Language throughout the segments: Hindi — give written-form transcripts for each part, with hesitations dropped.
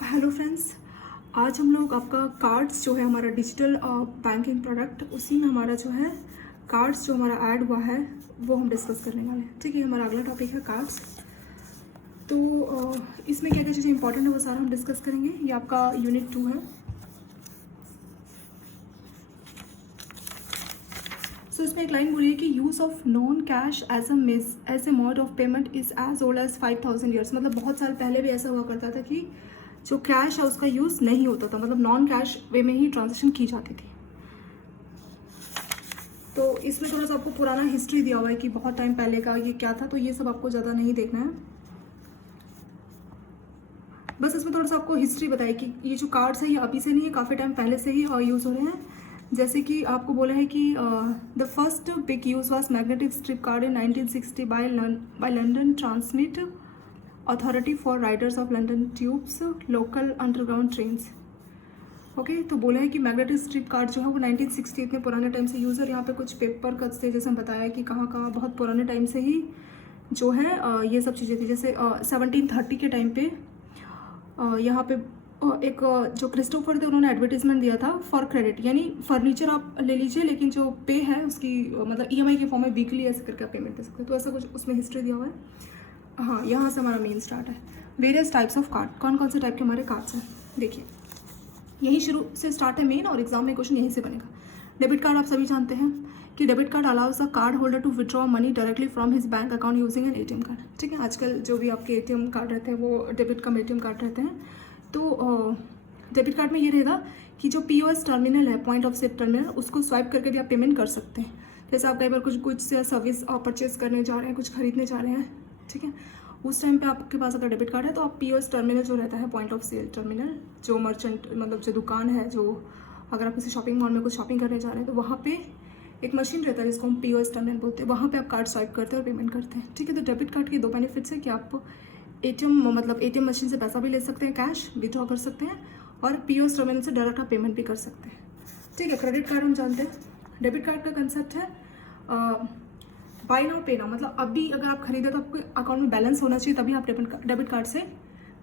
हेलो फ्रेंड्स, आज हम लोग आपका कार्ड्स जो है हमारा डिजिटल बैंकिंग प्रोडक्ट, उसी में हमारा जो है कार्ड्स जो हमारा ऐड हुआ है वो हम डिस्कस करने वाले हैं। ठीक है, हमारा अगला टॉपिक है कार्ड्स। तो इसमें क्या क्या चीज़ें इंपॉर्टेंट है वो सारा हम डिस्कस करेंगे। ये आपका यूनिट 2 है। सो इसमें एक लाइन बोली है कि use of non cash as a mode of payment is as old as 5000 years. मतलब बहुत साल पहले भी ऐसा हुआ करता था कि जो कैश है उसका यूज़ नहीं होता था, मतलब नॉन कैश वे में ही ट्रांजेक्शन की जाती थी। तो इसमें थोड़ा सा आपको पुराना हिस्ट्री दिया हुआ है कि बहुत टाइम पहले का ये क्या था, तो ये सब आपको ज़्यादा नहीं देखना है। बस इसमें थोड़ा सा आपको हिस्ट्री बताई कि ये जो कार्ड्स है ये अभी से नहीं है, काफ़ी टाइम पहले से ही यूज़ हो रहे हैं। जैसे कि आपको बोला है कि the first big use was magnetic strip card in 1960 by London transmit authority for riders of London tubes local underground trains. Okay, तो बोला है कि मैग्नेटिक स्ट्रिप कार्ड जो है वो 1960 इतने पुराने टाइम से यूज़ है। यहाँ पे कुछ पेपर कट्स थे, जैसे हम बताया कि कहाँ कहाँ बहुत पुराने टाइम से ही जो है ये सब चीज़ें थी। जैसे 1730 के टाइम पे यहाँ पे एक जो क्रिस्टोफर थे उन्होंने एडवर्टीजमेंट दिया था फॉर क्रेडिट, यानी फर्नीचर आप ले लीजिए लेकिन जो पे है उसकी मतलब ईएमआई के फॉर्म में वीकली ऐसे करके आप पेमेंट दे सकते हैं। तो ऐसा कुछ उसमें हिस्ट्री दिया हुआ है। हाँ, यहाँ से हमारा मेन स्टार्ट है। वेरियस टाइप्स ऑफ कार्ड, कौन कौन से टाइप के हमारे कार्ड्स हैं देखिए, यही शुरू से स्टार्ट है मेन, और एग्जाम में क्वेश्चन यहीं से बनेगा। डेबिट कार्ड आप सभी जानते हैं कि debit card allows a card holder to withdraw money directly from his bank account using an ATM card. ठीक है, आजकल जो भी आपके एटीएम कार्ड रहते हैं वो डेबिट कम एटीएम कार्ड रहते हैं। तो डेबिट कार्ड में ये रहेगा कि जो पीओएस टर्मिनल है, पॉइंट ऑफ सेल टर्मिनल, उसको स्वाइप करके भी आप पेमेंट कर सकते हैं। जैसे आप कई बार कुछ गुड्स या सर्विस परचेज करने जा रहे हैं, कुछ खरीदने जा रहे हैं, ठीक है, उस टाइम पे आपके पास अगर डेबिट कार्ड है तो आप पीओएस टर्मिनल जो रहता है, पॉइंट ऑफ सेल टर्मिनल, जो मर्चेंट मतलब जो दुकान है, जो अगर आप किसी शॉपिंग मॉल में कुछ शॉपिंग करने जा रहे हैं तो वहाँ पे एक मशीन रहता है जिसको हम पीओएस टर्मिनल बोलते हैं, वहाँ पे आप कार्ड स्वाइप करते हैं और पेमेंट करते हैं। ठीक है, तो डेबिट कार्ड के दो बेनिफिट्स है कि आप एटीएम मशीन से पैसा भी ले सकते हैं, कैश विड्रॉ कर सकते हैं, और पीओएस टर्मिनल से डायरेक्ट आप पेमेंट भी कर सकते हैं। ठीक है, क्रेडिट कार्ड हम जानते हैं। डेबिट कार्ड का कंसेप्ट है बाय नाउ पे नाउ, मतलब अभी अगर आप खरीदे तो आपके अकाउंट में बैलेंस होना चाहिए, तभी आप डेबिट कार्ड से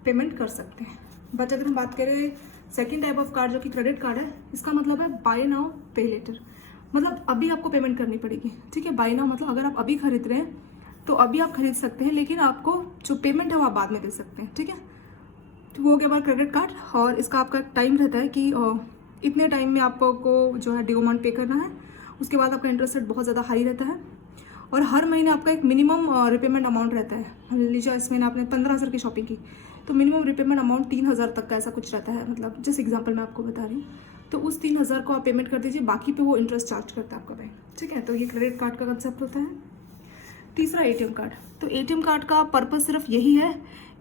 पेमेंट कर सकते हैं। बट अगर हम बात करें सेकेंड टाइप ऑफ कार्ड जो कि क्रेडिट कार्ड है, इसका मतलब है बाय नाउ पे लेटर, मतलब अभी आपको पेमेंट करनी पड़ेगी। ठीक है, बाय नाउ मतलब अगर आप अभी खरीद रहे हैं तो अभी आप खरीद सकते हैं, लेकिन आपको जो पेमेंट है वो आप बाद में दे सकते हैं। ठीक है, तो वो हो गया हमारा क्रेडिट कार्ड, और इसका आपका टाइम रहता है कि इतने टाइम में आपको जो है ड्यू अमाउंट पे करना है, उसके बाद आपका इंटरेस्ट रेट बहुत ज़्यादा हाई रहता है, और हर महीने आपका एक मिनिमम रिपेमेंट अमाउंट रहता है। मान लीजिए इस महीने आपने 15,000 की शॉपिंग की तो मिनिमम रिपेमेंट अमाउंट 3,000 तक का ऐसा कुछ रहता है, मतलब जिस एग्जाम्पल मैं आपको बता रही हूँ। तो उस 3,000 को आप पेमेंट कर दीजिए, बाकी पे वो इंटरेस्ट चार्ज करता है आपका बैंक। ठीक है, तो ये क्रेडिट कार्ड का कंसेप्ट होता है। तीसरा एटीएम कार्ड, तो एटीएम कार्ड का पर्पज सिर्फ यही है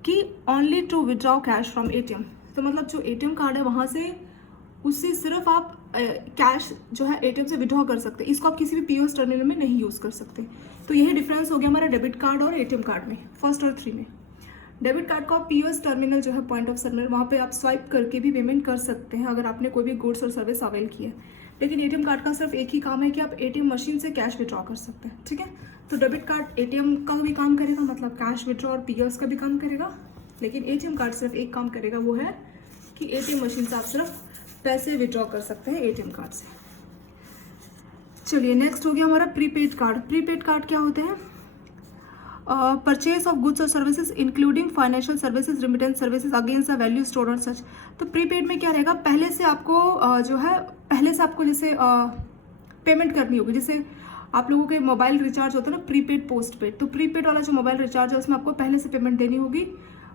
कि only to withdraw cash from ATM. तो मतलब जो एटीएम कार्ड है वहाँ से उससे सिर्फ आप कैश जो है एटीएम से विड्रॉ कर सकते हैं, इसको आप किसी भी पीओएस टर्मिनल में नहीं यूज़ कर सकते। तो यही डिफरेंस हो गया हमारा डेबिट कार्ड और एटीएम कार्ड में, फर्स्ट और 3 में। डेबिट कार्ड को आप पीओएस टर्मिनल जो है, पॉइंट ऑफ टर्मिनल, वहाँ पे आप स्वाइप करके भी पेमेंट कर सकते हैं अगर आपने कोई भी गुड्स और सर्विस अवेल की है। लेकिन एटीएम कार्ड का सिर्फ एक ही काम है कि आप एटीएम मशीन से कैश विड्रॉ कर सकते हैं। ठीक है, तो डेबिट कार्ड एटीएम का भी काम करेगा, मतलब कैश विड्रॉ और पीओएस का भी काम करेगा, लेकिन एटीएम कार्ड सिर्फ एक काम करेगा, वो है कि एटीएम मशीन से आप सिर्फ पैसे विड्रॉ कर सकते हैं एटीएम कार्ड से। चलिए, नेक्स्ट हो गया हमारा प्रीपेड कार्ड। प्रीपेड कार्ड क्या होते हैं? परचेज ऑफ गुड्स और services including financial services, remittance services against the value stored on such. तो प्रीपेड में क्या रहेगा, पहले से आपको जो है पहले से आपको जैसे पेमेंट करनी होगी। जैसे आप लोगों के मोबाइल रिचार्ज होता है ना, प्रीपेड पोस्ट पेड, तो प्रीपेड वाला जो मोबाइल रिचार्ज है उसमें आपको पहले से पेमेंट देनी होगी।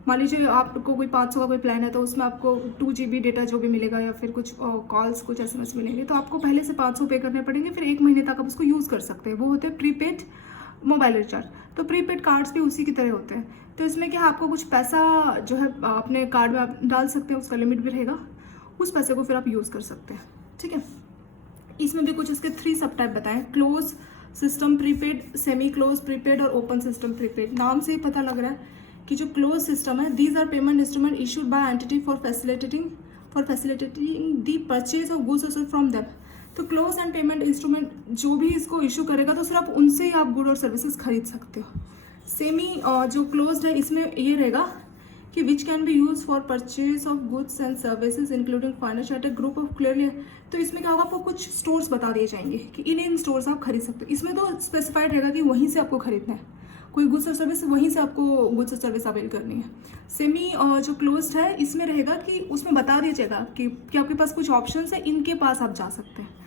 मान लीजिए आपको कोई 500 का कोई प्लान है तो उसमें आपको 2 GB डेटा जो भी मिलेगा, या फिर कुछ कॉल्स, कुछ SMS मिलेंगे, तो आपको पहले से 500 पे करने पड़ेंगे, फिर 1 महीने तक आप उसको यूज़ कर सकते हैं। वो होते हैं प्रीपेड मोबाइल रिचार्ज। तो प्रीपेड कार्ड्स भी उसी की तरह होते हैं। तो इसमें क्या है, आपको कुछ पैसा जो है अपने कार्ड में आप डाल सकते हैं, उसका लिमिट भी रहेगा, उस पैसे को फिर आप यूज़ कर सकते हैं। ठीक है, इसमें भी कुछ इसके 3 सब टाइप बताएं, close system prepaid, semi close prepaid और ओपन सिस्टम प्रीपेड। नाम से ही पता लग रहा है कि जो क्लोज सिस्टम है, these are payment instrument issued by entity for facilitating the purchase of goods और फ्रॉम देम। तो क्लोज एंड पेमेंट इंस्ट्रूमेंट जो भी इसको इशू करेगा तो सिर्फ उनसे ही आप गुड और सर्विसेज खरीद सकते हो। सेमी जो क्लोज्ड है, इसमें ये रहेगा कि कि which can be use for purchase of goods and services including financial at a group of clearly. तो इसमें क्या होगा, आपको कुछ स्टोर्स बता दिए जाएंगे कि इन स्टोर्स आप खरीद सकते हो। इसमें तो स्पेसिफाइड रहेगा कि वहीं से आपको खरीदना है, कोई गुड्स और सर्विस वहीं से आपको गुड्स और सर्विस अवेल करनी है। सेमी जो क्लोज्ड है इसमें रहेगा कि उसमें बता दिया जाएगा कि आपके पास कुछ ऑप्शंस है, इनके पास आप जा सकते हैं।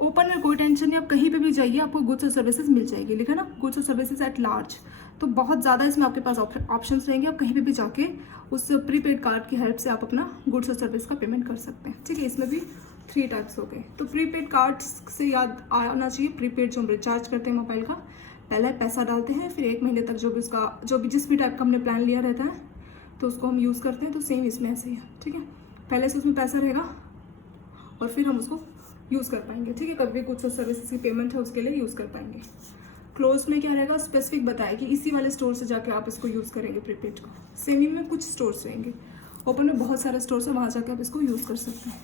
ओपन में कोई टेंशन नहीं, आप कहीं पे भी जाइए आपको गुड्स और सर्विसेज मिल जाएगी, लिखा ना गुड्स और सर्विसेज एट लार्ज। तो बहुत ज़्यादा इसमें आपके पास ऑप्शंस रहेंगे, आप कहीं पे भी जाके उस प्रीपेड कार्ड की हेल्प से आप अपना गुड्स और सर्विस का पेमेंट कर सकते हैं। ठीक है, इसमें भी 3 टाइप्स हो गए। तो प्रीपेड कार्ड से याद आना चाहिए, प्रीपेड जो हम रिचार्ज करते हैं मोबाइल का, पहले पैसा डालते हैं, फिर 1 महीने तक जो भी जिस भी टाइप का हमने प्लान लिया रहता है तो उसको हम यूज़ करते हैं। तो सेम इसमें ऐसे ही है। ठीक है, पहले से उसमें पैसा रहेगा और फिर हम उसको यूज़ कर पाएंगे। ठीक है, कभी भी कुछ सर्विसेज की पेमेंट है उसके लिए यूज़ कर पाएंगे। क्लोज में क्या रहेगा, स्पेसिफिक बताया कि इसी वाले स्टोर से जाके आप इसको यूज़ करेंगे प्रीपेड को। सेमी में कुछ स्टोर्स रहेंगे, ओपन में बहुत सारे स्टोर्स है, वहाँ जाके आप इसको यूज़ कर सकते हैं।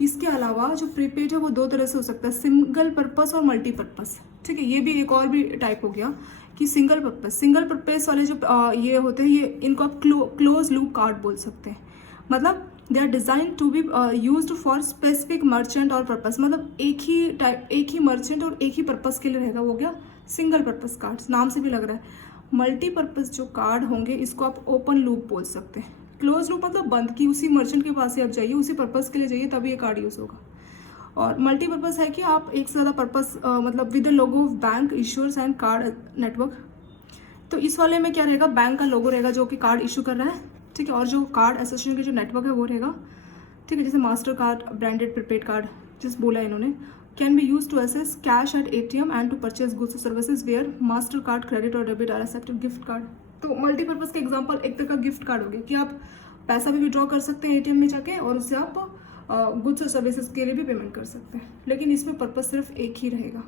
इसके अलावा जो प्रीपेड है वो 2 तरह से हो सकता है, सिंगल पर्पस और मल्टीपर्पस। ठीक है, ये भी एक और भी टाइप हो गया कि सिंगल पर्पस वाले जो ये होते हैं, ये इनको आप क्लोज लूप कार्ड बोल सकते हैं। मतलब they are design to be used for specific merchant और पर्पस, मतलब एक ही मर्चेंट और एक ही पर्पस के लिए रहेगा, वो गया सिंगल पर्पस कार्ड्स, नाम से भी लग रहा है। मल्टीपर्पस जो कार्ड होंगे इसको आप ओपन लूप बोल सकते हैं। क्लोज लूप मतलब बंद की, उसी मर्चेंट के पास ही आप जाइए, उसी पर्पस के लिए जाइए, तभी ये कार्ड यूज़ होगा। और मल्टीपर्पस है कि आप एक से ज़्यादा पर्पस मतलब with the logo of bank issuers and card network. तो इस वाले में क्या रहेगा, बैंक का लोगो रहेगा जो कि कार्ड इशू कर रहा है। ठीक है, और जो कार्ड एसोसिएशन के जो नेटवर्क है वो रहेगा। ठीक है, जैसे Mastercard, branded prepaid card जिस बोला इन्होंने, can be use to access cash at ATM and to purchase goods और services where Mastercard, credit और debit are accepted. Gift card, तो मल्टीपर्पज़ का एग्जांपल एक तरह का गिफ्ट कार्ड हो गया कि आप पैसा भी विड्रॉ कर सकते हैं ATM में जाके और उससे आप गुड्स और सर्विसेज के लिए भी पेमेंट कर सकते हैं, लेकिन इसमें पर्पस सिर्फ एक ही रहेगा।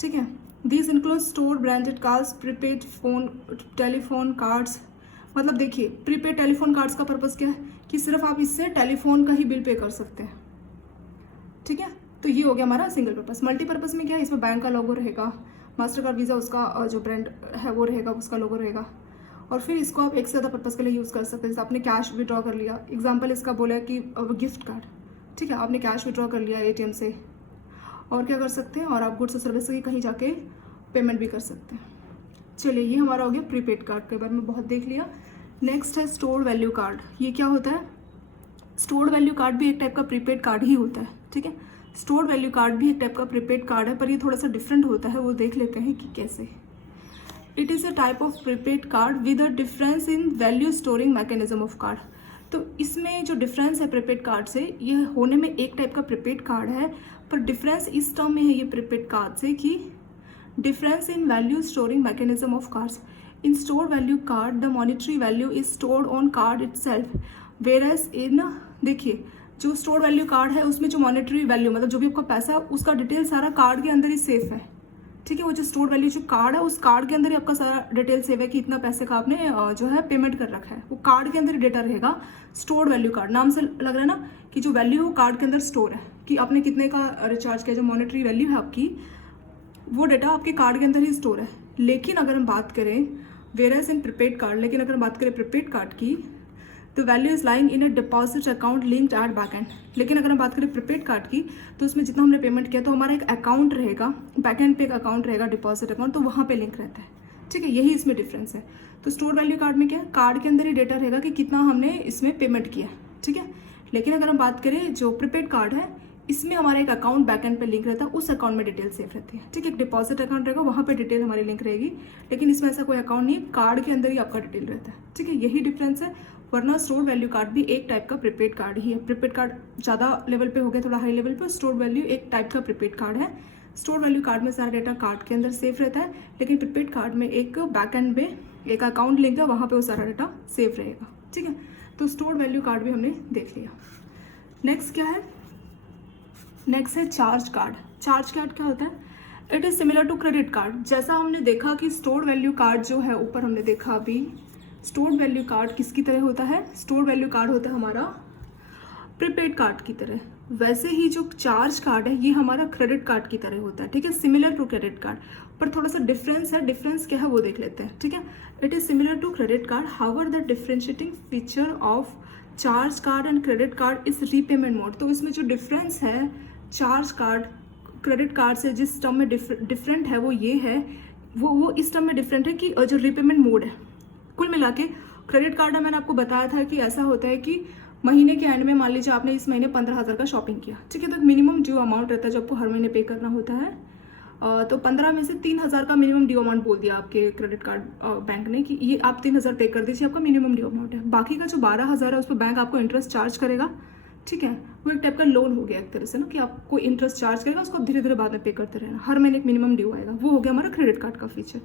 ठीक है, this include store branded cards, prepaid phone telephone cards. मतलब देखिए, प्रीपेड टेलीफोन कार्ड्स का पर्पस क्या है कि सिर्फ आप इससे टेलीफोन का ही बिल पे कर सकते हैं। ठीक है, तो ये हो गया हमारा सिंगल पर्पस। मल्टीपर्पज़ में क्या है, इसमें बैंक का लोगो रहेगा, मास्टर कार्ड, वीज़ा उसका जो ब्रांड है वो रहेगा, उसका लोगो रहेगा। और फिर इसको आप एक से ज़्यादा पर्पस के लिए यूज़ कर सकते हैं। जैसे आपने कैश विड्रॉ कर लिया, एग्जांपल इसका बोला है कि गिफ्ट कार्ड। ठीक है, आपने कैश विड्रॉ कर लिया ATM से, और क्या कर सकते हैं, और आप गुड्स और सर्विस से कहीं जाके पेमेंट भी कर सकते हैं। चलिए, ये हमारा हो गया प्रीपेड कार्ड के बारे में बहुत देख लिया। नेक्स्ट है स्टोर्ड वैल्यू कार्ड। ये क्या होता है, स्टोर्ड वैल्यू कार्ड भी एक टाइप का प्रीपेड कार्ड ही होता है। ठीक है, स्टोर्ड वैल्यू कार्ड भी एक टाइप का प्रीपेड कार्ड है, पर ये थोड़ा सा डिफरेंट होता है, वो देख लेते हैं कि कैसे। It is a type of prepaid card with a difference in value storing mechanism of card. तो इसमें जो डिफरेंस है प्रीपेड कार्ड से, ये होने में एक टाइप का प्रीपेड कार्ड है, पर डिफरेंस इस टर्म में है ये प्रीपेड कार्ड से कि difference in value storing mechanism of cards. In stored value card the monetary value is stored on card itself, whereas in, देखिए जो स्टोर्ड वैल्यू कार्ड है उसमें जो मॉनिटरी वैल्यू मतलब जो भी आपका पैसा उसका डिटेल सारा कार्ड के अंदर ही सेफ है। ठीक है, वो जो स्टोर्ड वैल्यू जो कार्ड है उस कार्ड के अंदर ही आपका सारा डिटेल सेव है कि इतना पैसे का आपने जो है पेमेंट कर रखा है, वो कार्ड के अंदर ही डेटा रहेगा। स्टोर्ड वैल्यू कार्ड, नाम से लग रहा है ना कि जो वैल्यू है वो कार्ड के अंदर स्टोर है, कि आपने कितने का रिचार्ज किया, जो मॉनिटरी वैल्यू है आपकी वो डेटा आपके कार्ड के अंदर ही स्टोर है। लेकिन अगर हम बात करें वेयरएज इन प्रीपेड कार्ड, लेकिन अगर हम बात करें प्रीपेड कार्ड की, तो value is lying in a deposit account linked at back end. लेकिन अगर हम बात करें प्रीपेड कार्ड की, तो उसमें जितना हमने पेमेंट किया तो हमारा एक अकाउंट रहेगा, बैक एंड पे एक अकाउंट रहेगा, डिपॉजिट अकाउंट, तो वहाँ पे लिंक रहता है। ठीक है, यही इसमें डिफरेंस है। तो स्टोर वैल्यू कार्ड में क्या है, कार्ड के अंदर ही डेटा रहेगा कि कितना हमने इसमें पेमेंट किया। ठीक है, लेकिन अगर हम बात करें जो प्रीपेड कार्ड है, इसमें हमारा एक अकाउंट बैक एंड पे लिंक रहता है, उस अकाउंट में डिटेल सेफ रहती है। ठीक है, एक डिपॉजिट अकाउंट रहेगा, वहाँ पे डिटेल हमारी लिंक रहेगी, लेकिन इसमें ऐसा कोई अकाउंट नहीं है, कार्ड के अंदर ही आपका डिटेल रहता है। ठीक है, यही डिफरेंस है, वरना स्टोर्ड वैल्यू कार्ड भी एक टाइप का प्रीपेड कार्ड ही है। प्रीपेड कार्ड ज़्यादा लेवल पे हो गया, थोड़ा हाई लेवल पे, स्टोर्ड वैल्यू एक टाइप का प्रीपेड कार्ड है। स्टोर्ड वैल्यू कार्ड में सारा डेटा कार्ड के अंदर सेफ रहता है, लेकिन प्रीपेड कार्ड में एक बैक एंड में एक अकाउंट लिंक है, वहाँ पे वो सारा डेटा सेफ रहेगा। ठीक है, तो स्टोर्ड वैल्यू कार्ड भी हमने देख लिया। नेक्स्ट क्या है, नेक्स्ट है चार्ज कार्ड। चार्ज कार्ड क्या होता है, it is similar to credit card. जैसा हमने देखा कि स्टोर्ड वैल्यू कार्ड जो है, ऊपर हमने देखा अभी, स्टोर्ड वैल्यू कार्ड किसकी तरह होता है, स्टोर्ड वैल्यू कार्ड होता है हमारा प्रीपेड कार्ड की तरह, वैसे ही जो चार्ज कार्ड है ये हमारा क्रेडिट कार्ड की तरह होता है, ठीक है, सिमिलर टू क्रेडिट कार्ड, पर थोड़ा सा डिफरेंस है। डिफरेंस क्या है वो देख लेते हैं, ठीक है। It is similar to credit card, however the differentiating feature of charge card and credit card is repayment mode. तो इसमें जो डिफरेंस है चार्ज कार्ड क्रेडिट कार्ड से जिस टर्म में डिफरेंट है वो ये है, वो इस टर्म में डिफरेंट है कि जो रीपेमेंट मोड है। कुल मिला के क्रेडिट कार्ड में मैंने आपको बताया था कि ऐसा होता है कि महीने के एंड में मान लीजिए आपने इस महीने 15,000 का शॉपिंग किया, ठीक है, तो मिनिमम ड्यू अमाउंट रहता है जो आपको हर महीने पे करना होता है। तो 15 में से 3,000 का मिनिमम ड्यू अमाउंट बोल दिया आपके क्रेडिट कार्ड बैंक ने कि ये आप 3,000 पे कर दीजिए, आपका मिनिमम ड्यू अमाउंट है। बाकी का जो 12,000 है उस पर बैंक आपको इंटरेस्ट चार्ज करेगा, ठीक है। वो एक टाइप का लोन हो गया एक तरह से ना, कि आपको इंटरेस्ट चार्ज करेगा, उसको धीरे धीरे बाद में पे करते रहना, हर महीने एक मिनिमम ड्यू आएगा। वो हो गया हमारा क्रेडिट कार्ड का फीचर।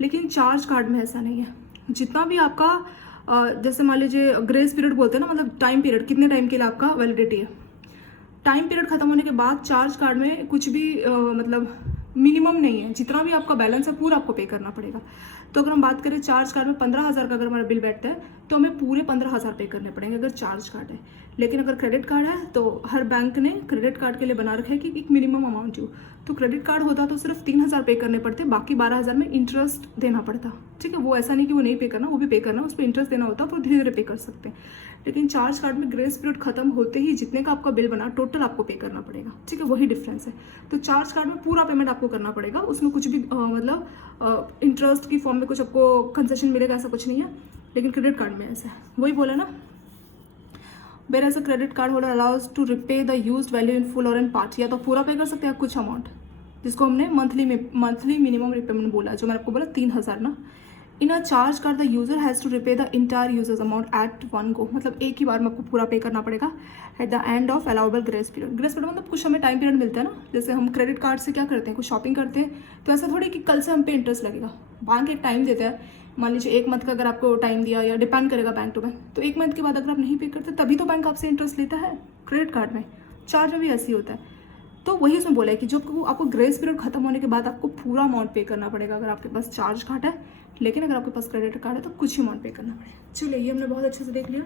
लेकिन चार्ज कार्ड में ऐसा नहीं है। जितना भी आपका जैसे मान लीजिए ग्रेस पीरियड बोलते हैं ना, मतलब टाइम पीरियड, कितने टाइम के लिए आपका वैलिडिटी है, टाइम पीरियड खत्म होने के बाद चार्ज कार्ड में कुछ भी मतलब मिनिमम नहीं है, जितना भी आपका बैलेंस है पूरा आपको पे करना पड़ेगा। तो अगर हम बात करें चार्ज कार्ड में 15,000 का अगर हमारा बिल बैठता है तो हमें पूरे 15,000 पे करने पड़ेंगे अगर चार्ज कार्ड है। लेकिन अगर क्रेडिट कार्ड है तो हर बैंक ने क्रेडिट कार्ड के लिए बना रखा है कि एक मिनिमम अमाउंट ड्यू। तो क्रेडिट कार्ड होता तो सिर्फ 3,000 पे करने पड़ते, बाकी 12,000 में इंटरेस्ट देना पड़ता, ठीक है। वो ऐसा नहीं कि वो नहीं पे करना, वो भी पे करना, उस पर इंटरेस्ट देना होता, तो धीरे धीरे पे कर सकते हैं। लेकिन चार्ज कार्ड में ग्रेस पीरियड खत्म होते ही जितने का आपका बिल बना टोटल आपको पे करना पड़ेगा, ठीक है, वही डिफरेंस है। तो चार्ज कार्ड में पूरा पेमेंट आपको करना पड़ेगा, उसमें कुछ भी मतलब इंटरेस्ट की फॉर्म में कुछ आपको कंसेशन मिलेगा ऐसा कुछ नहीं है। लेकिन क्रेडिट कार्ड में ऐसा है, वही बोला ना, whereas a credit card holder allows to repay the used value in full or in part। या तो पूरा पे कर सकते हैं कुछ अमाउंट, जिसको हमने मंथली मिनिमम रिपेमेंट बोला, जो मैंने आपको बोला 3,000 ना। In a charge card the user has to repay the entire users amount at one go, मतलब एक ही बार में आपको पूरा पे करना पड़ेगा at the end of allowable grace period. Grace period मतलब कुछ हमें टाइम पीरियड मिलता है ना, जैसे हम क्रेडिट कार्ड से क्या करते हैं, कुछ शॉपिंग करते हैं तो ऐसा थोड़ी कि कल से हम पे इंटरेस्ट लगेगा। बैंक एक टाइम देता है, मान लीजिए 1 मंथ का अगर आपको टाइम दिया, या डिपेंड करेगा बैंक टू बैंक, तो 1 मंथ के बाद अगर आप नहीं पे करते तभी तो बैंक आपसे इंटरेस्ट लेता है। क्रेडिट कार्ड में चार्ज में भी ऐसे ही होता है। तो वही उसमें बोला है कि जो आपको ग्रेस पीरियड खत्म होने के बाद आपको पूरा अमाउंट पे करना पड़ेगा अगर आपके पास चार्ज कार्ड है। लेकिन अगर आपके पास क्रेडिट कार्ड है तो कुछ ही अमाउंट पे करना पड़ेगा। चलिए ये हमने बहुत अच्छे से देख लिया।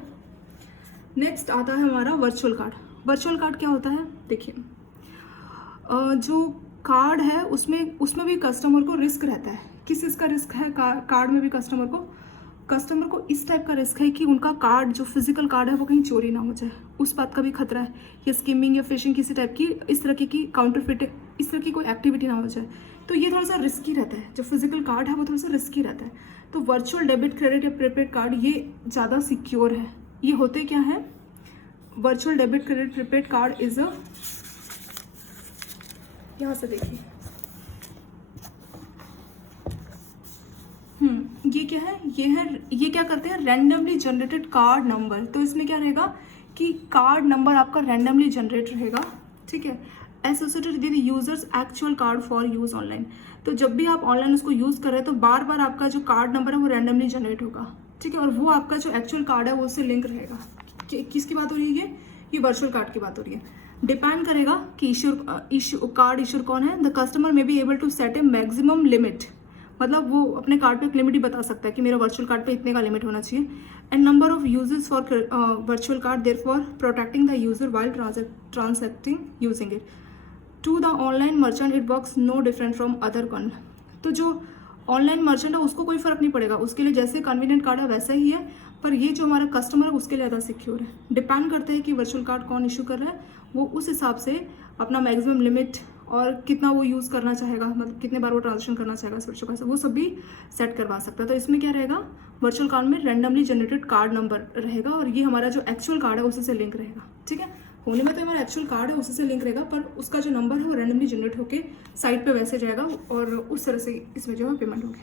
नेक्स्ट आता है हमारा वर्चुअल कार्ड। वर्चुअल कार्ड क्या होता है, देखिए जो कार्ड है उसमें भी कस्टमर को रिस्क रहता है। किस चीज़ का रिस्क है कार्ड में भी कस्टमर को इस टाइप का रिस्क है कि उनका कार्ड जो फिजिकल कार्ड है वो कहीं चोरी ना हो जाए, उस बात का भी खतरा है। या स्किमिंग या फिशिंग किसी टाइप की इस तरह की काउंटरफिट इस तरह की कोई एक्टिविटी ना हो जाए, तो ये थोड़ा सा रिस्की रहता है। जो फिजिकल कार्ड है वो थोड़ा सा रिस्की रहता है। तो वर्चुअल डेबिट क्रेडिट या प्रीपेड कार्ड ये ज़्यादा सिक्योर है। ये होते क्या है, virtual debit credit prepaid card is a, यहाँ से देखिए ये क्या है, ये क्या करते हैं, रैंडमली जनरेटेड कार्ड नंबर। तो इसमें क्या रहेगा कि कार्ड नंबर आपका रैंडमली जनरेट रहेगा, ठीक है, associated with users actual card for use online. तो जब भी आप ऑनलाइन उसको यूज़ कर रहे हैं तो बार बार आपका जो कार्ड नंबर है वो रैंडमली जनरेट होगा, ठीक है, और वो आपका जो एक्चुअल कार्ड है वो उससे लिंक रहेगा। किसकी बात हो रही है, ये वर्चुअल कार्ड की बात हो रही है। डिपेंड करेगा कि कार्ड इश्यूर कौन है। The customer may be able to set a maximum limit, मतलब वो अपने कार्ड पे एक लिमिट ही बता सकता है कि मेरा वर्चुअल कार्ड पे इतने का लिमिट होना चाहिए। And number of uses for virtual card therefore protecting the user while transacting using it to the online merchant it works no different from other one. तो जो ऑनलाइन मर्चेंट है उसको कोई फर्क नहीं पड़ेगा, उसके लिए जैसे कन्वीनियंट कार्ड है वैसा ही है, पर ये जो हमारा कस्टमर है उसके लिए ज़्यादा सिक्योर है। डिपेंड करते हैं कि वर्चुअल कार्ड कौन इशू कर रहा है, वो उस हिसाब से अपना मैक्सिमम लिमिट और कितना वो यूज़ करना चाहेगा, मतलब कितने बार वो ट्रांजेक्शन करना चाहेगा इस वर्चुअल कार्ड से, वो सब भी सेट करवा सकता है। तो इसमें क्या रहेगा, वर्चुअल कार्ड में रैंडमली जनरेटेड कार्ड नंबर रहेगा और ये हमारा जो एक्चुअल कार्ड है उसी से लिंक रहेगा, ठीक है। होने में तो हमारा एक्चुअल कार्ड है उसी से लिंक रहेगा, पर उसका जो नंबर है वो रैंडमली जनरेट होकर साइट पे वैसे जाएगा और उस तरह से इसमें जो है पेमेंट होगी,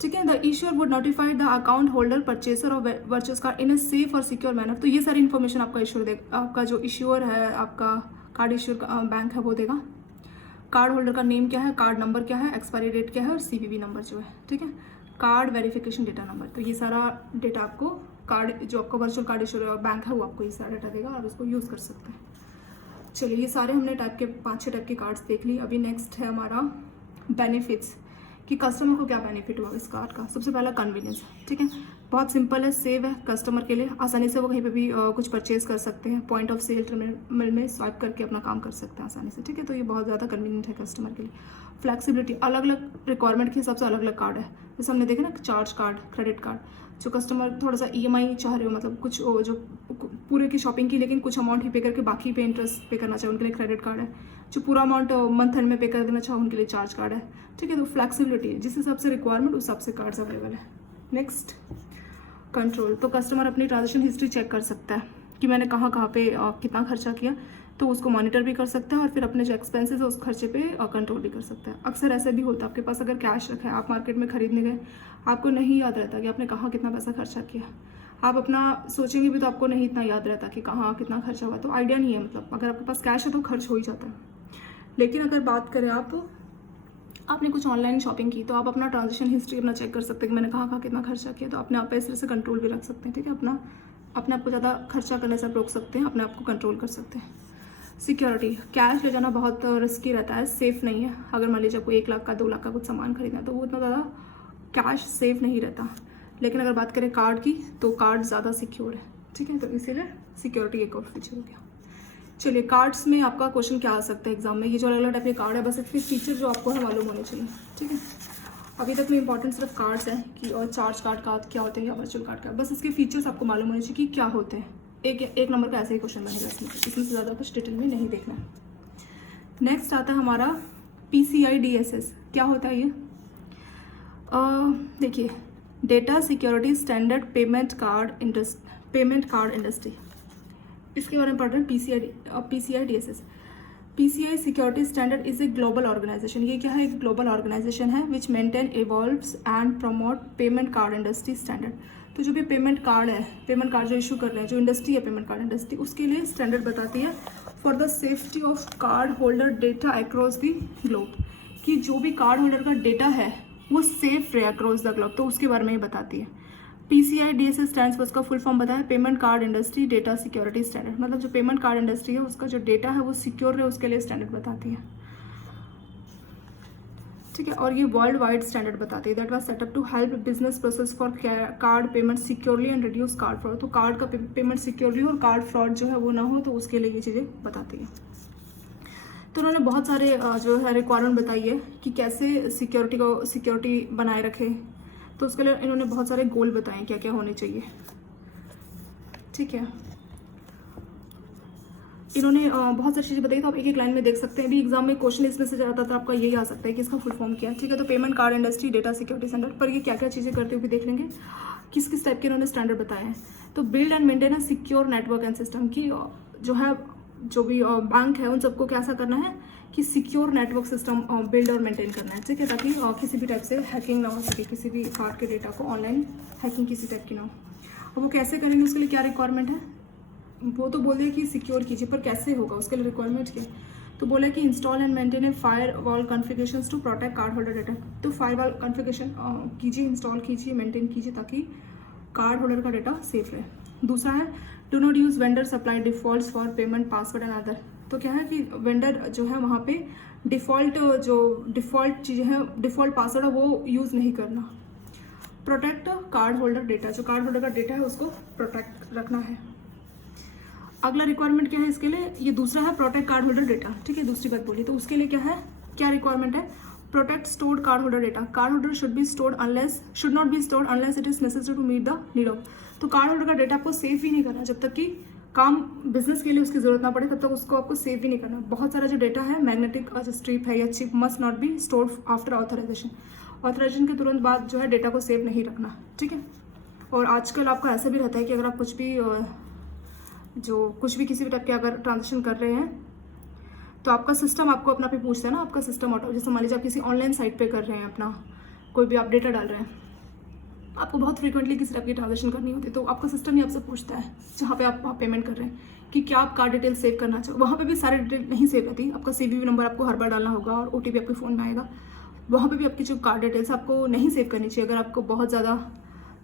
ठीक है। The issuer would notify the account holder purchaser of virtual card in a safe और सिक्योर मैनर। तो ये सारी इन्फॉर्मेशन आपका इश्यूअर देगा, आपका जो इश्यूअर है, आपका कार्ड इश्यूअर बैंक है वो देगा। कार्ड होल्डर का नेम क्या है, कार्ड नंबर क्या है, एक्सपायरी डेट क्या है और CVV नंबर जो है, ठीक है, कार्ड वेरिफिकेशन डेटा नंबर। तो ये सारा डेटा आपको कार्ड जो आपका वर्चुअल कार्ड इश्यूअर बैंक है वो आपको ये सारा डेटा देगा और उसको यूज़ कर सकते हैं। चलिए ये सारे हमने 5-6 टाइप के कार्ड्स देख ली। अभी नेक्स्ट है हमारा बेनिफिट्स, कि कस्टमर को क्या बेनिफिट हुआ इस कार्ड का। सबसे पहला कन्वीनियंस, ठीक है। बहुत सिंपल है, सेव है कस्टमर के लिए, आसानी से वो कहीं पे भी कुछ परचेज कर सकते हैं, पॉइंट ऑफ सेल टर्मिनल में स्वाइप करके अपना काम कर सकते हैं आसानी से, ठीक है। तो ये बहुत ज़्यादा कन्वीनियंट है कस्टमर के लिए। फ्लैक्सिबिलिटी, अलग अलग रिक्वायरमेंट के हिसाब से अलग अलग कार्ड है। जैसे हमने देखा ना, चार्ज कार्ड, क्रेडिट कार्ड, जो कस्टमर थोड़ा सा EMI चाह रहे हो, मतलब कुछ जो पूरे की शॉपिंग की लेकिन कुछ अमाउंट ही पे करके बाकी पे इंटरेस्ट पे करना चाहे, उनके लिए क्रेडिट कार्ड है। जो पूरा अमाउंट मंथ एंड में पे कर देना चाहे, उनके लिए चार्ज कार्ड है, ठीक है। तो फ्लैक्सिबिलिटी, जिस हिसाब से रिक्वायरमेंट उस हिसाब से कार्ड्स अवेलेबल है। Next, control. तो कस्टमर अपनी ट्रांजेक्शन हिस्ट्री चेक कर सकता है कि मैंने कहाँ कहाँ पे कितना खर्चा किया, तो उसको मॉनिटर भी कर सकता है और फिर अपने जो एक्सपेंसेस है उस खर्चे पे कंट्रोल भी कर सकता है। अक्सर ऐसे भी होता है, आपके पास अगर कैश रखा है, आप मार्केट में खरीदने गए, आपको नहीं याद रहता कि आपने कहाँ कितना पैसा खर्चा किया। आप अपना सोचेंगे भी तो आपको नहीं इतना याद रहता कि कहाँ कितना खर्चा हुआ, तो आइडिया नहीं है। मतलब अगर आपके पास कैश है तो खर्च हो ही जाता है। लेकिन अगर बात करें आपने कुछ ऑनलाइन शॉपिंग की, तो आप अपना ट्रांजेक्शन हिस्ट्री अपना चेक कर सकते हैं कि मैंने कहाँ कहाँ कितना खर्चा किया, तो अपने आप पे इस तरह से कंट्रोल भी रख सकते हैं, ठीक है। अपने आप को ज़्यादा खर्चा करने से आप रोक सकते हैं, अपने आप को कंट्रोल कर सकते हैं। सिक्योरिटी, कैश ले जाना बहुत रिस्की रहता है, सेफ़ नहीं है। अगर मान लीजिए आपको 1 लाख का 2 लाख का कुछ सामान खरीदना है, तो वो इतना ज़्यादा कैश सेफ नहीं रहता। लेकिन अगर बात करें कार्ड की, तो कार्ड ज़्यादा सिक्योर है, ठीक है। तो इसीलिए सिक्योरिटी एक और फीचर हो गया। चलिए, कार्ड्स में आपका क्वेश्चन क्या आ सकता है एग्जाम में, ये जो अलग अलग टाइप के कार्ड है, बस इसके फीचर जो आपको है मालूम होने चाहिए, ठीक है। अभी तक में इंपॉर्टेंट सिर्फ कार्ड्स है कि और चार्ज कार्ड का क्या होते हैं या वर्चुअल कार्ड का, बस इसके फीचर्स आपको मालूम होने चाहिए कि क्या होते हैं। एक नंबर का ऐसे ही क्वेश्चन बनेगा इसमें से ज़्यादा कुछ डिटेल में नहीं देखना। नेक्स्ट आता है हमारा PCI DSS। क्या होता है ये? देखिए, data security standard payment card industry, इसके बारे में पढ़ रहे हैं। PCI DSS, PCI security standard is a global organization. ये क्या है? एक ग्लोबल ऑर्गेनाइजेशन है which maintain, evolves and promote payment card industry standard. तो जो भी पेमेंट कार्ड है, पेमेंट कार्ड जो इशू कर रहे हैं, जो इंडस्ट्री है पेमेंट कार्ड इंडस्ट्री, उसके लिए स्टैंडर्ड बताती है for the safety of card holder data across the globe, कि जो भी कार्ड होल्डर का डेटा है वो सेफ रहे अक्रॉस द ग्लोब, तो उसके बारे में ही बताती है। PCI DSS स्टैंड्स फॉर, उसका फुल फॉर्म बताया, payment card industry data security standard. मतलब जो पेमेंट कार्ड इंडस्ट्री है उसका जो डेटा है वो सिक्योर रहे, उसके लिए स्टैंडर्ड बताती है, ठीक है। और ये वर्ल्ड वाइड स्टैंडर्ड बताती है, that was set up to help business process for card payment securely and reduce card fraud. तो कार्ड का पेमेंट सिक्योरली और कार्ड फ्रॉड जो है वो ना हो, तो उसके लिए ये चीज़ें बताती है। तो उन्होंने बहुत सारे जो है रिक्वायरमेंट बताई है कि कैसे सिक्योरिटी बनाए रखे, तो उसके लिए इन्होंने बहुत सारे गोल बताए क्या क्या होने चाहिए, ठीक है। इन्होंने बहुत सारी चीज़ें बताई, तो आप एक एक लाइन में देख सकते हैं। अभी एग्जाम में क्वेश्चन इसमें से ज़्यादातर आपका यही आ सकता है कि इसका फुल फॉर्म क्या है, ठीक है। तो payment card industry data security standard पर ये क्या क्या चीज़ें करते हुए भी देख लेंगे, किस किस टाइप के इन्होंने स्टैंडर्ड बताए हैं। तो build and maintain a secure network and system, की जो है जो भी बैंक है उन सबको कैसा करना है कि सिक्योर नेटवर्क सिस्टम बिल्ड और मेंटेन करना है, ठीक है, ताकि किसी भी टाइप से हैकिंग ना हो सके, किसी भी कार्ड के डेटा को ऑनलाइन हैकिंग किसी टाइप की ना हो। और वो कैसे करेंगे, उसके लिए क्या रिक्वायरमेंट है, वो तो बोल दिया कि सिक्योर कीजिए, पर कैसे होगा उसके लिए रिक्वायरमेंट क्या, तो बोला कि install and maintain a firewall configurations to protect card holder data. तो फायर वॉल कॉन्फ़िगरेशन कीजिए, इंस्टॉल कीजिए, मेंटेन कीजिए, ताकि कार्ड होल्डर का डेटा सेफ रहे। दूसरा है do not use vendor supply defaults for payment password and other. तो क्या है कि वेंडर जो है वहाँ पे डिफ़ॉल्ट चीज़ें हैं, डिफ़ॉल्ट पासवर्ड है वो यूज़ नहीं करना। प्रोटेक्ट कार्ड होल्डर डेटा, जो कार्ड होल्डर का डेटा है उसको प्रोटेक्ट रखना है। अगला रिक्वायरमेंट क्या है इसके लिए, ये दूसरा है प्रोटेक्ट कार्ड होल्डर डेटा, ठीक है, दूसरी बात बोली। तो उसके लिए क्या है, क्या रिक्वायरमेंट है, protect stored card holder data, card holder should not be stored unless it is necessary to meet the need of. तो कार्ड होल्डर का डेटा आपको सेव ही नहीं करना, जब तक कि काम बिजनेस के लिए उसकी जरूरत ना पड़े तब तक उसको आपको सेव ही नहीं करना। बहुत सारा जो डेटा है, मैग्नेटिक स्ट्रिप है या चिप, must not be stored after authorisation के तुरंत बाद जो है डेटा को सेव नहीं रखना, ठीक है। और आजकल आपका ऐसा भी रहता है कि अगर आप कुछ भी किसी भी टाइप के अगर ट्रांजेक्शन कर रहे हैं तो आपका सिस्टम आपको अपना पे पूछता है ना, आपका सिस्टम ऑटो, जैसे मान लीजिए आप किसी ऑनलाइन साइट पे कर रहे हैं, अपना कोई भी आप डेटा डाल रहे हैं, आपको बहुत फ्रीक्वेंटली किसी टाइप की ट्रांजेक्शन करनी होती है, तो आपका सिस्टम ही आपसे पूछता है जहाँ पे आप पेमेंट कर रहे हैं कि क्या आप कार्ड डिटेल सेव करना चाहो। वहाँ पे भी सारे डिटेल नहीं सेव रहती, आपका CVV नंबर आपको हर बार डालना होगा और OTP आपके फ़ोन में आएगा। वहाँ पे भी आपकी जो कार्ड डिटेल्स आपको नहीं सेव करनी चाहिए। अगर आपको बहुत ज़्यादा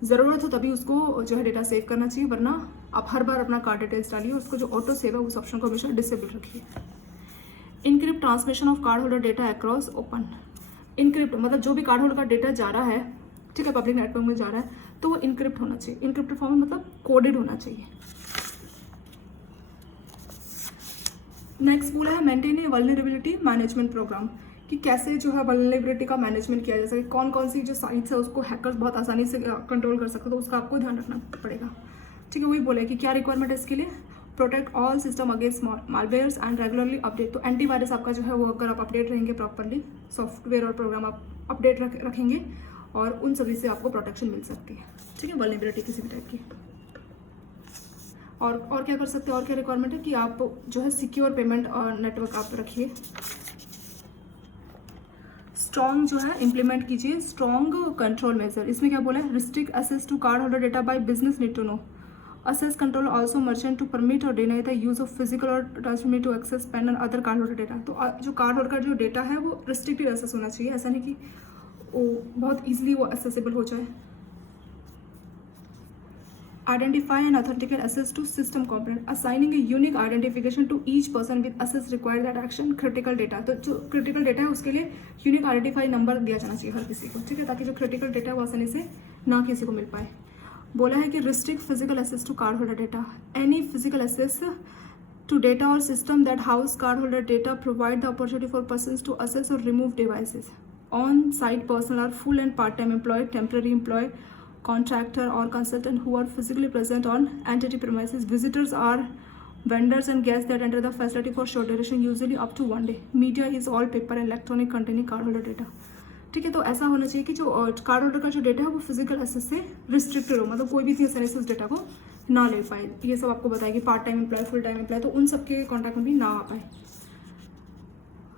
ज़रूरत हो तभी उसको जो है डेटा सेव करना चाहिए, वरना आप हर बार अपना कार्ड डिटेल्स डालिए, उसको जो ऑटो सेव है उस ऑप्शन को हमेशा डिसेबल रखिए। Encrypt transmission of card holder data across open. Encrypt मतलब जो भी कार्ड होल्डर का डेटा जा रहा है, ठीक है, पब्लिक नेटवर्क में जा रहा है, तो वो इनक्रिप्ट होना चाहिए। इनक्रिप्टेड फॉर्म में मतलब कोडेड होना चाहिए। नेक्स्ट बोला है maintain a vulnerability management program, कि कैसे जो है वल्नरेबिलिटी का मैनेजमेंट किया जा सके, कौन कौन सी जो साइट्स है उसको हैकर्स बहुत आसानी से कंट्रोल कर सकते, तो उसका आपको ध्यान रखना पड़ेगा। ठीक है, वही बोला है कि क्या रिक्वायरमेंट है इसके लिए, protect all system against malwares and regularly update. तो एंटीवायरस आपका जो है वो अगर आप अपडेट रहेंगे प्रॉपरली, सॉफ्टवेयर और प्रोग्राम आप अपडेट रखेंगे और उन सभी से आपको प्रोटेक्शन मिल सकती है। ठीक है, वल्नरेबिलिटी किसी भी टाइप की। और क्या कर सकते हैं, और क्या रिक्वायरमेंट है कि आप जो है सिक्योर पेमेंट और नेटवर्क आप रखिए। स्ट्रॉन्ग जो है इम्प्लीमेंट कीजिए स्ट्रॉन्ग कंट्रोल मेजर। इसमें क्या बोला है, restrict access to card holder data by business need to know, assess control also merchant to permit or deny the use of physical or transfer to access pen and other card holder data। तो जो कार्ड होल्डर का जो डेटा है वो रिस्ट्रिक्टेड एक्सेस होना चाहिए, ऐसा नहीं कि वो बहुत इजीली वो एक्सेसिबल हो जाए। Identify and authenticate access to system component, assigning a unique identification to each person with access required that action critical data। तो जो क्रिटिकल डेटा है उसके लिए यूनिक आइडेंटिफाई नंबर दिया जाना चाहिए हर किसी को। ठीक है, ताकि जो क्रिटिकल डेटा है वो आसानी से ना किसी को मिल पाए। बोला है कि restrict physical access to card holder data, any physical access to data और system that house card holder data provide the opportunity for persons to access और remove devices. On site personal are full and part time employ, temporary employ, contractor or consultant who are physically present on entity premises. Visitors are vendors and guests that enter the facility for short duration, usually up to 1 day. Media is all paper and electronic containing card holder data। ठीक है, तो ऐसा होना चाहिए कि जो कार्ड होल्डर का जो डेटा है वो फिजिकल एक्सेस से रिस्ट्रिक्टेड हो, मतलब कोई भी इतनी आसानी से उस डेटा को ना ले पाए। ये सब आपको बताएगी, part time employ, full time employ, तो उन सबके कॉन्टैक्ट में भी ना आ पाए।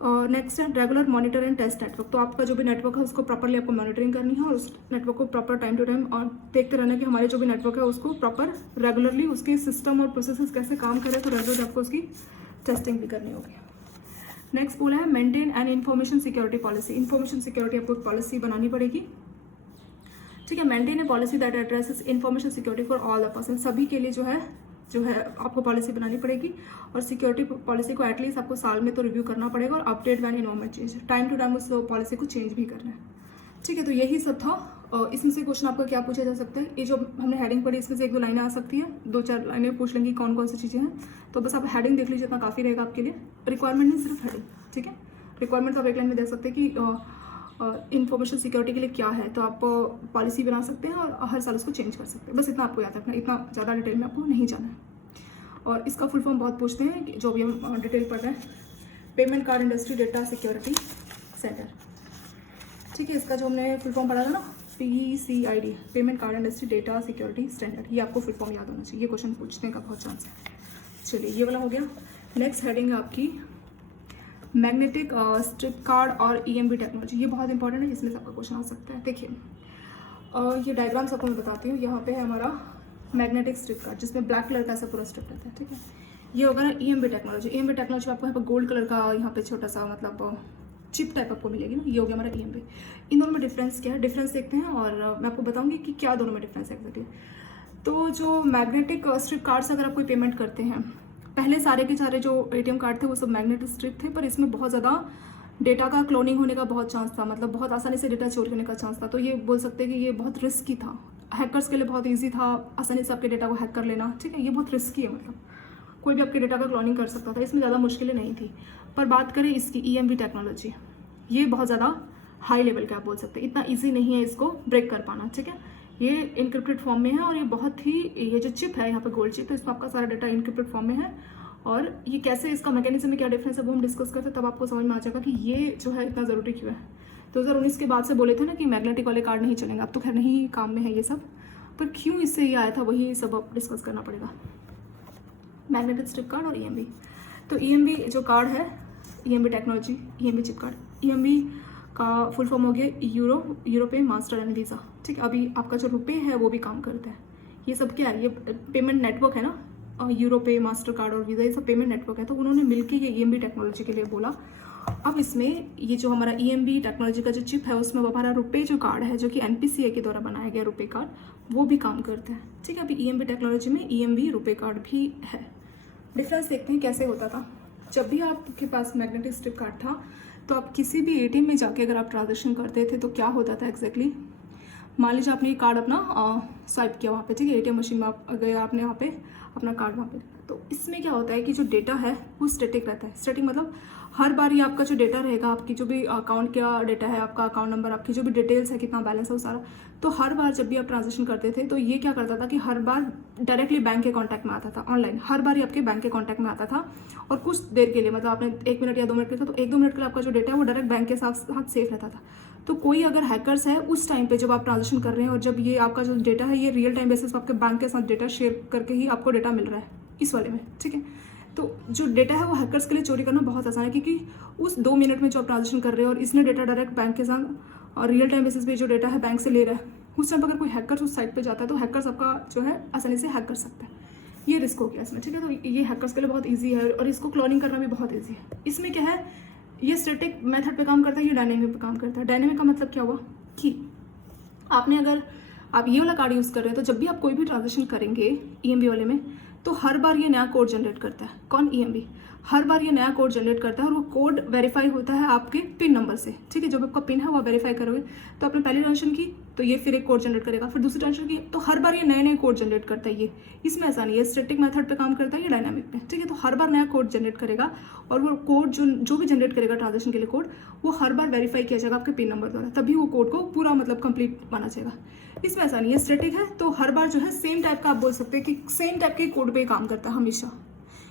नेक्स्ट है regular monitor and test network. तो आपका जो भी नेटवर्क है उसको प्रॉपरली आपको मॉनिटरिंग करनी है और उस नेटवर्क को प्रॉपर टाइम टू टाइम और देखते रहना कि हमारे जो भी नेटवर्क है उसको प्रॉपर रेगुलरली उसके सिस्टम और प्रोसेसेस कैसे काम करें, तो रेगुलर आपको उसकी टेस्टिंग भी करनी होगी। नेक्स्ट बोला है maintain and information security policy. Information security आपको पॉलिसी बनानी पड़ेगी। ठीक है, maintain A policy that addresses information security for all the person. सभी के लिए जो है आपको पॉलिसी बनानी पड़ेगी और सिक्योरिटी पॉलिसी को एटलीस्ट आपको साल में तो रिव्यू करना पड़ेगा और update when environment change, time to time उस पॉलिसी को चेंज भी करना है। ठीक है, तो यही सब था। और इसमें से क्वेश्चन आपका क्या पूछा जा सकता है, ये जो हमने हेडिंग पढ़ी इसमें से 1-2 लाइनें आ सकती हैं, 2-4 लाइनें पूछ लेंगी कौन कौन सी चीज़ें हैं। तो बस आप हेडिंग देख लीजिए, इतना काफ़ी रहेगा आपके लिए। रिक्वायरमेंट नहीं, सिर्फ हेडिंग। ठीक है, रिक्वायरमेंट तो आप एक लाइन में देख सकते हैं कि इन्फॉर्मेशन सिक्योरिटी के लिए क्या है, तो आप पॉलिसी बना सकते हैं और हर साल उसको चेंज कर सकते हैं। बस इतना आपको याद रखना, इतना ज़्यादा डिटेल में आपको नहीं जाना है। और इसका फुल फॉर्म बहुत पूछते हैं कि जो भी हम डिटेल पढ़ रहे हैं, payment card industry data security centre. ठीक है, इसका जो हमने फुल फॉर्म पढ़ा था ना, PCID, payment card industry data security standard, ये आपको फुल फॉर्म याद होना चाहिए। ये क्वेश्चन पूछने का बहुत चांस है। चलिए, ये वाला हो गया। नेक्स्ट हेडिंग है आपकी मैग्नेटिक स्ट्रिप कार्ड और EMV टेक्नोलॉजी। ये बहुत इंपॉर्टेंट है, इसमें से आपका क्वेश्चन आ सकता है। देखिए, ये डायग्राम्स आपको मैं बताती हूँ। यहाँ पे है हमारा मैग्नेटिक स्ट्रिप कार्ड, जिसमें ब्लैक कलर का ऐसा पूरा स्ट्रिप रहता है। ठीक है, ये होगा ना EMV टेक्नोलॉजी। EMV टेक्नोलॉजी आपको यहाँ पर गोल्ड कलर का यहाँ पे छोटा सा मतलब चिप टाइप आपको मिलेगी ना, ये हो गया हमारा EMV। इन दोनों में डिफरेंस क्या है, डिफरेंस देखते हैं और मैं आपको बताऊंगी कि क्या दोनों में डिफरेंस है एक्जैक्टली। तो जो मैग्नेटिक स्ट्रिप कार्ड से अगर आप कोई पेमेंट करते हैं, पहले सारे के सारे जो ATM कार्ड थे वो सब मैग्नेटिक स्ट्रिप थे, पर इसमें बहुत ज़्यादा डेटा का क्लोनिंग होने का बहुत चांस था, मतलब बहुत आसानी से डेटा चोरी होने का चांस था। तो ये बोल सकते हैं कि ये बहुत रिस्की था, हैकर्स के लिए बहुत इजी था आसानी से आपके डेटा को हैक कर लेना। ठीक है, ये बहुत रिस्की है, मतलब कोई भी आपके डेटा का क्लोनिंग कर सकता था, इसमें ज़्यादा मुश्किलें नहीं थी। पर बात करें इसकी EMV टेक्नोलॉजी, ये बहुत ज़्यादा हाई लेवल का आप बोल सकते हैं, इतना ईजी नहीं है इसको ब्रेक कर पाना। ठीक है, ये इनक्रिप्टेड फॉर्म में है और ये बहुत ही, ये जो चिप है यहाँ पे गोल्ड चिप, तो इसमें आपका सारा डेटा इनक्रिप्टेड फॉर्म में है। और ये कैसे, इसका मैकेनिज्म में क्या डिफरेंस है वो हम डिस्कस करते हैं, तब आपको समझ में आ जाएगा कि ये जो है इतना ज़रूरी क्यों है। 2019 के बाद से बोले थे ना कि मैग्नेटिक वाले कार्ड नहीं चलेंगे, अब तो खैर नहीं काम में है ये सब, पर क्यों इससे ये आया था वही सब अब डिस्कस करना पड़ेगा। मैग्नेटिक स्ट्रिप कार्ड और EMV। तो EMV जो कार्ड है, EMV technology, EMV chip card, EMV का फुल फॉर्म हो गया यूरोपे मास्टर एंड वीज़ा। ठीक है, अभी आपका जो रुपये है वो भी काम करता है। ये सब क्या है, ये पेमेंट नेटवर्क है ना, यूरोपे मास्टर कार्ड और वीज़ा, ये सब पेमेंट नेटवर्क है। तो उन्होंने मिलकर ये EMV टेक्नोलॉजी के लिए बोला। अब इसमें ये जो हमारा EMV टेक्नोलॉजी का जो चिप है उसमें वो हमारा रुपये जो कार्ड है, जो कि NPCI के द्वारा बनाया गया रुपये कार्ड, वो भी काम करता है। ठीक है, अभी EMV टेक्नोलॉजी में EMV रुपये कार्ड भी है। डिफरेंस देखते हैं कैसे होता था। जब भी आपके पास मैग्नेटिक स्ट्रिप कार्ड था तो आप किसी भी ATM में जाके अगर आप ट्रांजेक्शन करते थे तो क्या होता था एग्जैक्टली, मान लीजिए आपने ये कार्ड अपना स्वाइप किया वहाँ पे, ठीक है, ATM मशीन में आप गए, आपने वहाँ पे अपना कार्ड वहाँ पे, तो इसमें क्या होता है कि जो डेटा है वो स्टैटिक रहता है। स्टैटिक मतलब हर बार ये आपका जो डेटा रहेगा, आपकी जो भी अकाउंट का डेटा है, आपका अकाउंट नंबर, आपकी जो भी डिटेल्स है, कितना बैलेंस है वो सारा, तो हर बार जब भी आप ट्रांजेक्शन करते थे तो ये क्या करता था कि हर बार डायरेक्टली बैंक के कॉन्टैक्ट में आता था, ऑनलाइन हर बार ये आपके बैंक के कॉन्टैक्ट में आता था। और कुछ देर के लिए, मतलब आपने 1 मिनट या 2 मिनट किया तो 1-2 मिनट के लिए आपका जो डेटा है वो डायरेक्ट बैंक के साथ सेफ रहता था। तो कोई अगर हैकर्स है उस टाइम पे जब आप ट्रांजेक्शन कर रहे हैं और जब ये आपका जो डेटा है ये रियल टाइम बेसिस पर आपके बैंक के साथ डेटा शेयर करके ही आपको डेटा मिल रहा है इस वाले में, ठीक है, तो जो डेटा है वो हैकर्स के लिए चोरी करना बहुत आसान है, क्योंकि उस 2 मिनट में जो आप ट्रांजेक्शन कर रहे हैं और इसने डेटा डायरेक्ट बैंक के साथ और रियल टाइम बेसिस पे जो डेटा है बैंक से ले रहा है, उस टाइम पर अगर कोई हैकर्स उस साइट पे जाता है तो हैकर्स आपका जो है आसानी से हैक कर सकता है। ये रिस्क हो गया इसमें, ठीक है, तो ये हैकर्स के लिए बहुत ईजी है और इसको क्लोनिंग करना भी बहुत ईजी है। इसमें क्या है, ये स्टैटिक मेथड पे काम करता है, ये डायनेमिक पे काम करता है। डायनेमिक का मतलब क्या हुआ कि आपने अगर आप ये वाला कार्ड यूज़ कर रहे हैं तो जब भी आप कोई भी ट्रांजेक्शन करेंगे EMB वाले में, तो हर बार ये नया कोड जनरेट करता है। कौन? EMB हर बार ये नया कोड जनरेट करता है और वो कोड वेरीफाई होता है आपके पिन नंबर से, ठीक है, जब आपका पिन है वो वेरीफाई करोगे तो आपने पहली ट्रांजेक्शन की तो ये फिर एक कोड जनरेट करेगा, फिर दूसरी ट्रांजेक्शन की, तो हर बार ये नए नए कोड जनरेट करता है। ये इसमें ऐसा नहीं है, स्टैटिक मेथड पे काम करता है, ये डायनामिक पे, ठीक है, तो हर बार नया कोड जनरेट करेगा और वो कोड जो भी जनरेट करेगा ट्रांजेक्शन के लिए कोड, वो हर बार वेरीफाई किया जाएगा आपके पिन नंबर द्वारा, तभी वो कोड को पूरा मतलब कंप्लीट बना जाएगा। इसमें ऐसा नहीं है, स्टैटिक है तो हर बार जो है सेम टाइप का आप बोल सकते हैं कि सेम टाइप के कोड पे काम करता है हमेशा।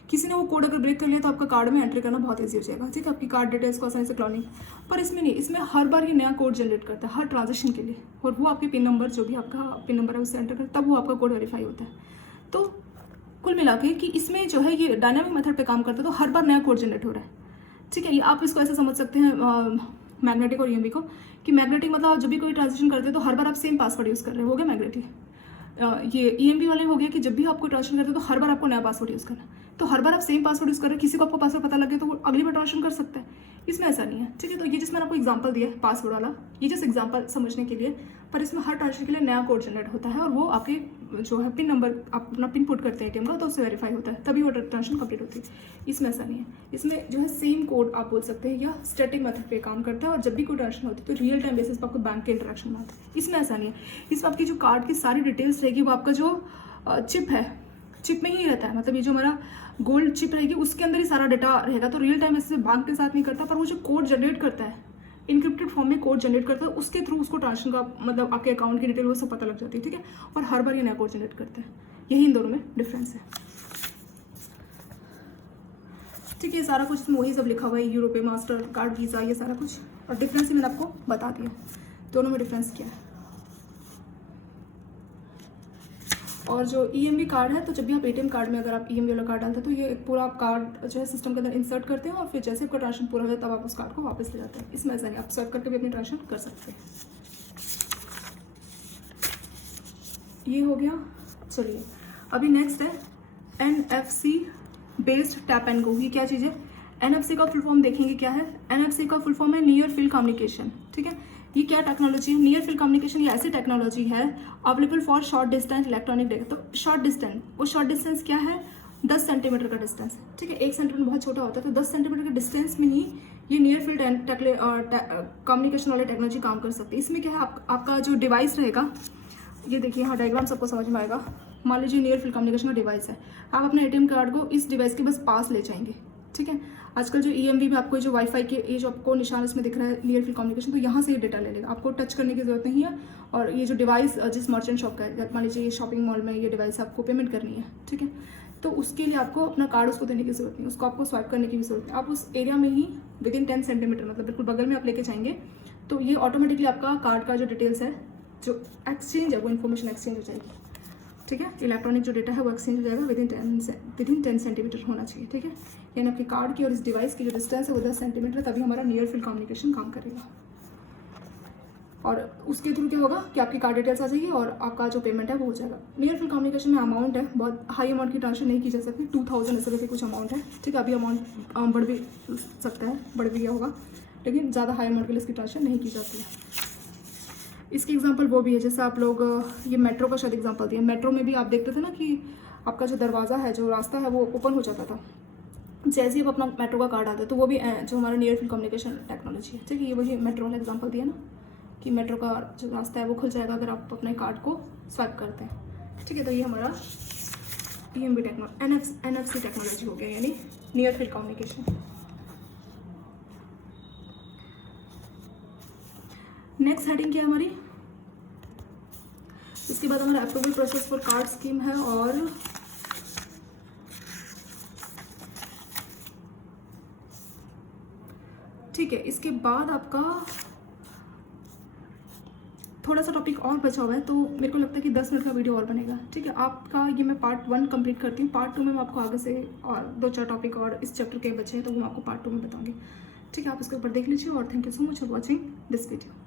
किसी ने वो कोड अगर ब्रेक कर लिया तो आपका कार्ड में एंट्री करना बहुत ईजी हो जाएगा, ठीक है, आपकी कार्ड डिटेल्स को आसानी से क्लोनिंग। पर इसमें नहीं, इसमें हर बार ये नया कोड जनरेट करता है हर ट्रांजेक्शन के लिए, और वो आपके पिन नंबर, जो भी आपका पिन नंबर है उससे एंटर करता है, तब वो आपका कोड वेरीफाई होता है। तो कुल मिला के कि इसमें जो है ये डायनामिक मेथड पे काम करता है, तो हर बार नया कोड जनरेट हो रहा है, ठीक है। ये आप इसको ऐसे समझ सकते हैं मैग्नेटिक और EMB को, कि मैग्नेटिक मतलब जब भी कोई ट्रांजेक्शन करते हैं तो हर बार आप सेम पासवर्ड यूज़ कर रहे हो, गया मैग्नेटिक। ये EMB वाले हो गया कि जब भी आपको ट्रांजेक्शन करते हो तो हर बार आपको नया पासवर्ड यूज़ करना है, तो हर बार आप सेम पासवर्ड यूज़ कर रहे हैं, किसी को आपको पासवर्ड पता लग गया तो वो अगली बार ट्रांजेक्शन कर सकता है। इसमें ऐसा नहीं है, ठीक है, तो ये जिसमें आपको एग्जांपल दिया है पासवर्ड वाला, ये जस्ट एग्जांपल समझने के लिए, पर इसमें हर ट्रांजेक्शन के लिए नया कोड जनरेट होता है और वो आपके जो है पिन नंबर, आप अपना पिन पुट करते हैं ATM का तो उससे वेरीफाई होता है, तभी वो ट्रांजेक्शन कंप्लीट होती है। इसमें ऐसा नहीं है, इसमें जो है सेम कोड आप बोल सकते हैं या स्टैटिक मेथड पे काम करता है, और जब भी कोई ट्रांजेक्शन होती है तो रियल टाइम बेसिस पर आपको बैंक के इंटरेक्शन में आता है। इसमें ऐसा नहीं है, इसमें आपकी जो कार्ड की सारी डिटेल्स रहेगी वो आपका जो चिप है, चिप में ही रहता है, मतलब ये जो हमारा गोल्ड चिप रहेगी उसके अंदर ही सारा डेटा रहेगा, तो रियल टाइम बेसिस पे बैंक के साथ नहीं करता, पर वो जो कोड जनरेट करता है इनक्रिप्टेड फॉर्म में कोड जनरेट करता है, उसके थ्रू उसको ट्रांजेक्शन का मतलब आपके अकाउंट की डिटेल वो सब पता लग जाती है, ठीक है, और हर बार ये नया कोड जनरेट करता है। यही इन दोनों में डिफरेंस है, ठीक है। सारा कुछ इसमें वही सब लिखा हुआ है, यूरोपे, मास्टर कार्ड, वीज़ा, ये सारा कुछ, और डिफरेंस ही मैंने आपको बता दिया, दोनों में डिफरेंस क्या है। और जो EMB कार्ड है, तो जब भी आप ATM कार्ड में अगर आप EMB वाला कार्ड डालते हैं तो ये पूरा आप कार्ड जो है सिस्टम के अंदर इंसर्ट करते हैं और फिर जैसे आपका ट्रांजेक्शन पूरा हो जाए तब आप उस कार्ड को वापस ले जाते हैं। इसमें ऐसा नहीं, आप स्वाइप करके भी अपनी ट्रांजेक्शन कर सकते हैं। ये हो गया। चलिए अभी नेक्स्ट है NFC based tap and go. ये क्या चीज़ है? NFC का फुल फॉर्म देखेंगे क्या है। NFC का फुल फॉर्म है नियर फील्ड कम्युनिकेशन, ठीक है। ये क्या टेक्नोलॉजी है? नियर फील्ड कम्युनिकेशन ये ऐसी टेक्नोलॉजी है available for short distance electronic data. तो शॉर्ट डिस्टेंस, वो शॉर्ट डिस्टेंस क्या है? 10 सेंटीमीटर का डिस्टेंस, ठीक है। 1 सेंटीमीटर बहुत छोटा होता है, तो 10 सेंटीमीटर के डिस्टेंस में ही ये नियर फील्ड कम्युनिकेशन वाली टेक्नोलॉजी काम कर सकती है। इसमें क्या है, आपका जो डिवाइस रहेगा, ये देखिए यहाँ डायग्राम सबको समझ में आएगा। मान लीजिए नियर फील्ड कम्युनिकेशन का डिवाइस है, आप अपने ATM कार्ड को इस डिवाइस के बस पास ले जाएंगे, ठीक है। आजकल जो EMB में आपको जो वाईफाई के ये जो आपको निशान इसमें दिख रहा है नियर फील्ड कम्युनिकेशन, तो यहाँ से ये डेटा ले लेगा, आपको टच करने की जरूरत नहीं है। और ये जो डिवाइस जिस मर्चेंट शॉप का है, मान लीजिए ये शॉपिंग मॉल में ये डिवाइस आपको पेमेंट करनी है, ठीक है, तो उसके लिए आपको अपना कार्ड उसको देने की जरूरत नहीं है, उसको आपको स्वाइप करने की भी जरूरत नहीं। आप उस एरिया में ही विदिन 10 सेंटीमीटर मतलब बिल्कुल बगल में आप लेके जाएंगे, तो ये ऑटोमेटिकली आपका कार्ड का जो डिटेल्स है, जो एक्सचेंज है, वो इन्फॉर्मेशन एक्सचेंज हो जाएगी, ठीक है। इलेक्ट्रॉनिक जो डेटा है वो एक्सचेंज हो जाएगा विदिन 10 सेंटीमीटर होना चाहिए, ठीक है। यानी आपके कार्ड की और इस डिवाइस की जो डिस्टेंस है वो 10 सेंटीमीटर, तभी हमारा नियर फील्ड कम्युनिकेशन काम करेगा। और उसके थ्रू क्या होगा कि आपकी कार्ड डिटेल्स आ जाएगी और आपका जो पेमेंट है वो हो जाएगा। नियर फील्ड कम्युनिकेशन में अमाउंट है, बहुत हाई अमाउंट की ट्रांजेक्शन नहीं की जा सकती, 2000 ऐसे करके कुछ अमाउंट है, ठीक है। अभी अमाउंट बढ़ भी सकता है, बढ़ भी गया होगा, लेकिन ज़्यादा हाई अमाउंट के लिए इसकी ट्रांजेक्शन नहीं की जाती है। इसकी एग्जांपल वो भी है, जैसे आप लोग ये मेट्रो का शायद एग्जांपल दिया। मेट्रो में भी आप देखते थे ना कि आपका जो दरवाज़ा है, जो रास्ता है, वो ओपन हो जाता था जैसे ही आप अपना मेट्रो का कार्ड आता है, तो वो भी जो हमारा नियर फील्ड कम्युनिकेशन टेक्नोलॉजी है, ठीक है। ये वही मेट्रो वाला एग्जांपल दिया ना कि मेट्रो का जो रास्ता है वो खुल जाएगा अगर आप अपने कार्ड को स्वाइप करते हैं। ठीक है, तो ये हमारा PMB NFC टेक्नोलॉजी हो गया, यानी near field communication. Next heading क्या है हमारी, इसके बाद हमारा approval process for card scheme है, और ठीक है, इसके बाद आपका थोड़ा सा टॉपिक और बचा हुआ है, तो मेरे को लगता है कि 10 मिनट का वीडियो और बनेगा। ठीक है, आपका ये मैं पार्ट 1 कंप्लीट करती हूँ, पार्ट 2 में मैं आपको आगे से और 2-4 टॉपिक और इस चैप्टर के बचे हैं तो वो मैं आपको पार्ट 2 में बताऊँगी। ठीक है, आप उसके ऊपर देख लीजिए, और thank you so much for watching this video.